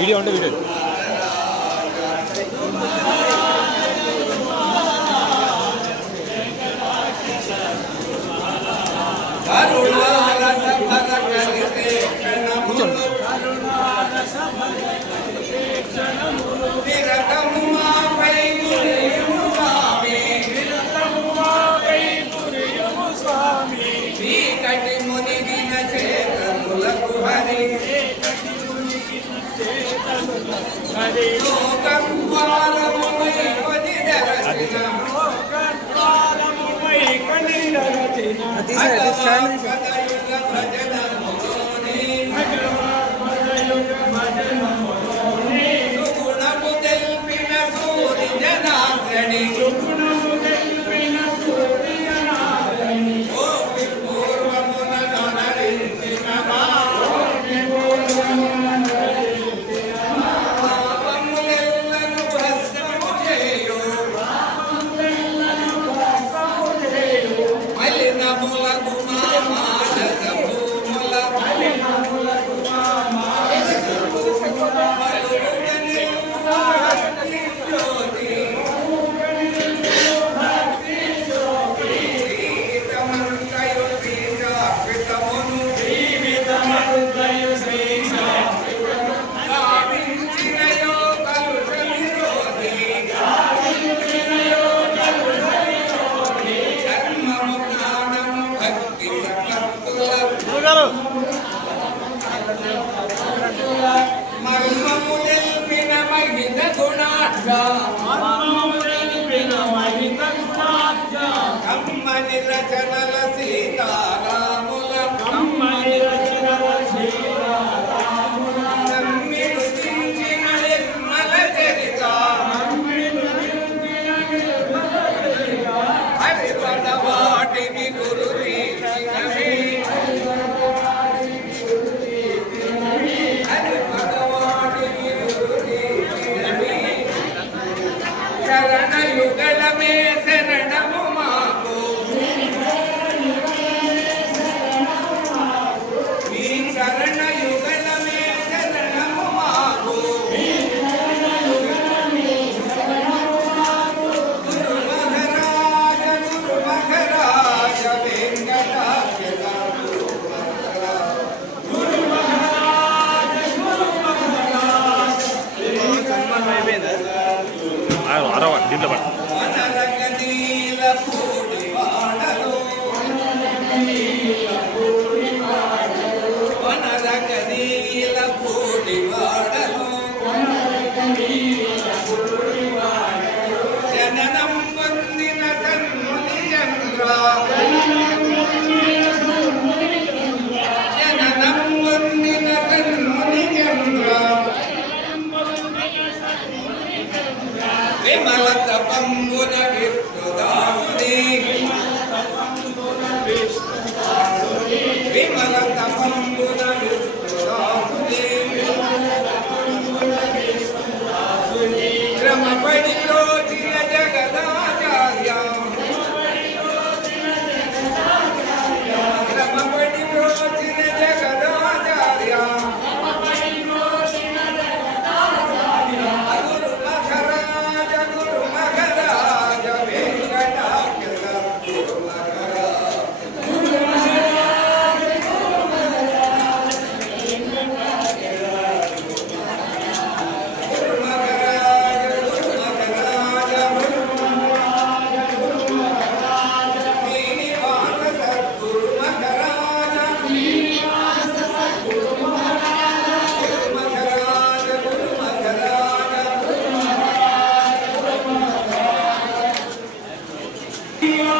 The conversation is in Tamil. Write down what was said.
வீடியோ வந்து வீடியோ కూర్చోండి అది কারণ విమల తపంబున విష్ణుదాసు Yeah.